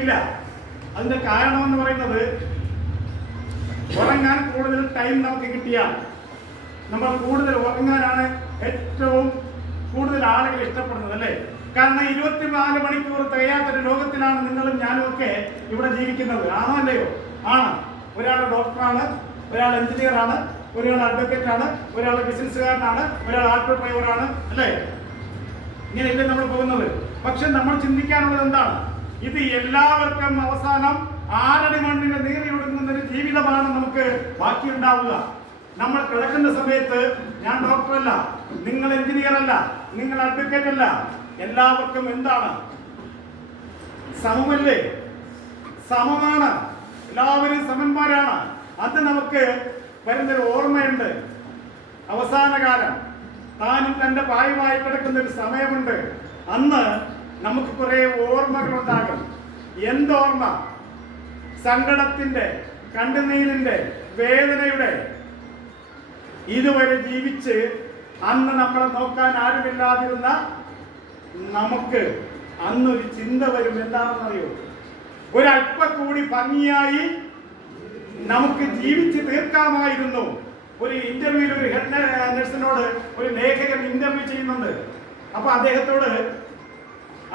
ഇല്ല. അതിന്റെ കാരണം എന്ന് പറയുന്നത് ഉറങ്ങാൻ കൂടുതൽ ടൈം നമുക്ക് കിട്ടിയാൽ നമ്മൾ കൂടുതൽ ഉറങ്ങാനാണ് ഏറ്റവും കൂടുതൽ ആളുകൾ ഇഷ്ടപ്പെടുന്നത്, അല്ലേ? കാരണം 24 മണിക്കൂർ തികയാത്തൊരു ലോകത്തിലാണ് നിങ്ങളും ഞാനും ഒക്കെ ഇവിടെ ജീവിക്കുന്നത്. ആണോ അല്ലയോ? ആണ്. ഒരാൾ ഡോക്ടറാണ്, ഒരാൾ എഞ്ചിനീയറാണ്, ഒരാൾ അഡ്വക്കേറ്റ് ആണ്, ഒരാൾ ബിസിനസ്സുകാരനാണ്, ഒരാൾ ഓട്ടോ ഡ്രൈവറാണ്, അല്ലേ? ഇങ്ങനെയല്ലേ നമ്മൾ പോകുന്നത്. പക്ഷെ നമ്മൾ ചിന്തിക്കാനുള്ളത് എന്താണ്? ഇത് എല്ലാവർക്കും അവസാനം ആറടി മണ്ണിന് നീറിയൊടുങ്ങുന്ന ഒരു ജീവിതമാണ് നമുക്ക് ബാക്കിയുണ്ടാവുക. നമ്മൾ കിടക്കുന്ന സമയത്ത് ഞാൻ ഡോക്ടറല്ല, നിങ്ങൾ എഞ്ചിനീയർ അല്ല, നിങ്ങൾ അഡ്വക്കേറ്റ് അല്ല, എല്ലാവർക്കും എന്താണ്? സമമല്ലേ? സമമാണ്. എല്ലാവരും സമന്മാരാണ്. അത് നമുക്ക് വരുന്നൊരു ഓർമ്മയുണ്ട്. അവസാന കാലം താനും തന്റെ പായുമായി കിടക്കുന്ന ഒരു സമയമുണ്ട്. അന്ന് നമുക്ക് കുറെ ഓർമ്മകളുണ്ടാകും. എന്തോർമ്മ? സങ്കടത്തിന്റെ, കണ്ണുനീരിന്റെ, വേദനയുടെ. ഇതുവരെ ജീവിച്ച് അന്ന് നമ്മളെ നോക്കാൻ ആരുമില്ലാതിരുന്ന നമുക്ക് അന്നൊരു ചിന്ത വരും. എന്താണെന്നറിയോ? ഒരല്പ കൂടി ഭംഗിയായി നമുക്ക് ജീവിച്ച് തീർക്കാമായിരുന്നു. ഒരു ഇന്റർവ്യൂവിൽ ഒരു ഹെഡ് നഴ്സിനോട് ഒരു ലേഖകൻ ഇന്റർവ്യൂ ചെയ്യുന്നുണ്ട്. അപ്പൊ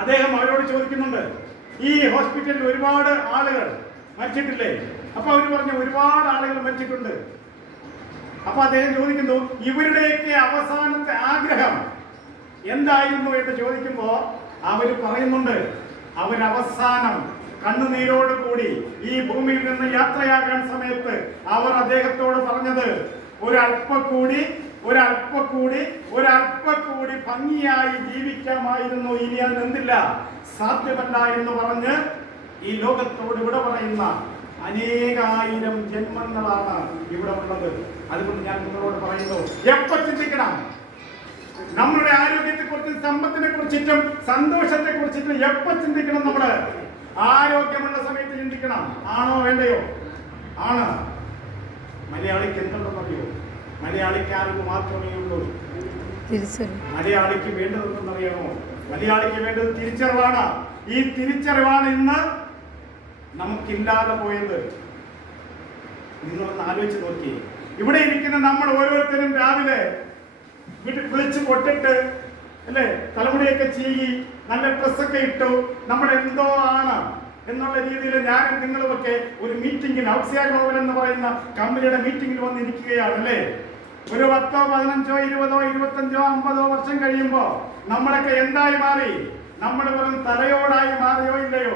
അദ്ദേഹം അവരോട് ചോദിക്കുന്നുണ്ട്, ഈ ഹോസ്പിറ്റലിൽ ഒരുപാട് ആളുകൾ മരിച്ചിട്ടില്ലേ? അപ്പൊ അവർ പറഞ്ഞു, ഒരുപാട് ആളുകൾ മരിച്ചിട്ടുണ്ട്. അപ്പൊ അദ്ദേഹം ചോദിക്കുന്നു, ഇവരുടെയൊക്കെ അവസാനത്തെ ആഗ്രഹം എന്തായിരുന്നു എന്ന് ചോദിക്കുമ്പോ അവര് പറയുന്നുണ്ട്, അവരവസാനം കണ്ണുനീരോടുകൂടി ഈ ഭൂമിയിൽ നിന്ന് യാത്രയാകാൻ സമയത്ത് അവർ അദ്ദേഹത്തോട് പറഞ്ഞത്, ഒരല്പ കൂടി ഭംഗിയായി ജീവിക്കാമായിരുന്നു. ഇനി അതെന്തില്ല, സാധ്യമല്ല എന്ന് പറഞ്ഞ് ഈ ലോകത്തോട് ഇവിടെ പറയുന്ന അനേകായിരം ജന്മങ്ങളാണ് ഇവിടെ ഉള്ളത്. അതുകൊണ്ട് ഞാൻ നിങ്ങളോട് പറയുന്നു, എപ്പോ ചിന്തിക്കണം? നമ്മുടെ ആരോഗ്യത്തെ കുറിച്ചും സമ്പത്തിനെ കുറിച്ചിട്ടും സന്തോഷത്തെ കുറിച്ചിട്ടും എപ്പോ ചിന്തിക്കണം? നമ്മള് ആരോഗ്യമുള്ള സമയത്ത് ചിന്തിക്കണം. ആണോ വേണ്ടയോ? ആണ്. മലയാളിക്ക് എന്തുണ്ടെന്നറിയോ? മലയാളിക്ക് അറിവ് മാത്രമേ ഉള്ളൂ. മലയാളിക്ക് വേണ്ടതെന്നറിയാമോ? മലയാളിക്ക് വേണ്ടത് തിരിച്ചറിവാണ്. ഈ തിരിച്ചറിവാണ് ഇന്ന് നമുക്കില്ലാതെ പോയത്. നിങ്ങളൊന്ന് ആലോചിച്ച് നോക്കി. ഇവിടെ ഇരിക്കുന്ന നമ്മൾ ഓരോരുത്തരും രാവിലെ വീട്ടിൽ കുളിച്ച് പൊട്ടിട്ട്, അല്ലേ, തലമുടിയൊക്കെ ചീകി നല്ല ഡ്രസ്സൊക്കെ ഇട്ടു, നമ്മൾ എന്തോ ആണ് എന്നുള്ള രീതിയിൽ ഞാനും നിങ്ങളുമൊക്കെ ഒരു മീറ്റിംഗിൽ, ഔട്ട്സിയ ഗ്ലോബൽ എന്ന് പറയുന്ന കമ്പനിയുടെ മീറ്റിംഗിൽ വന്നിരിക്കുകയാണ്, അല്ലേ? ഒരു 10, 15, 20, 25, 50 വർഷം കഴിയുമ്പോ നമ്മളൊക്കെ എന്തായി മാറി? നമ്മൾ വെറും തലയോടായി മാറിയോ ഇല്ലയോ?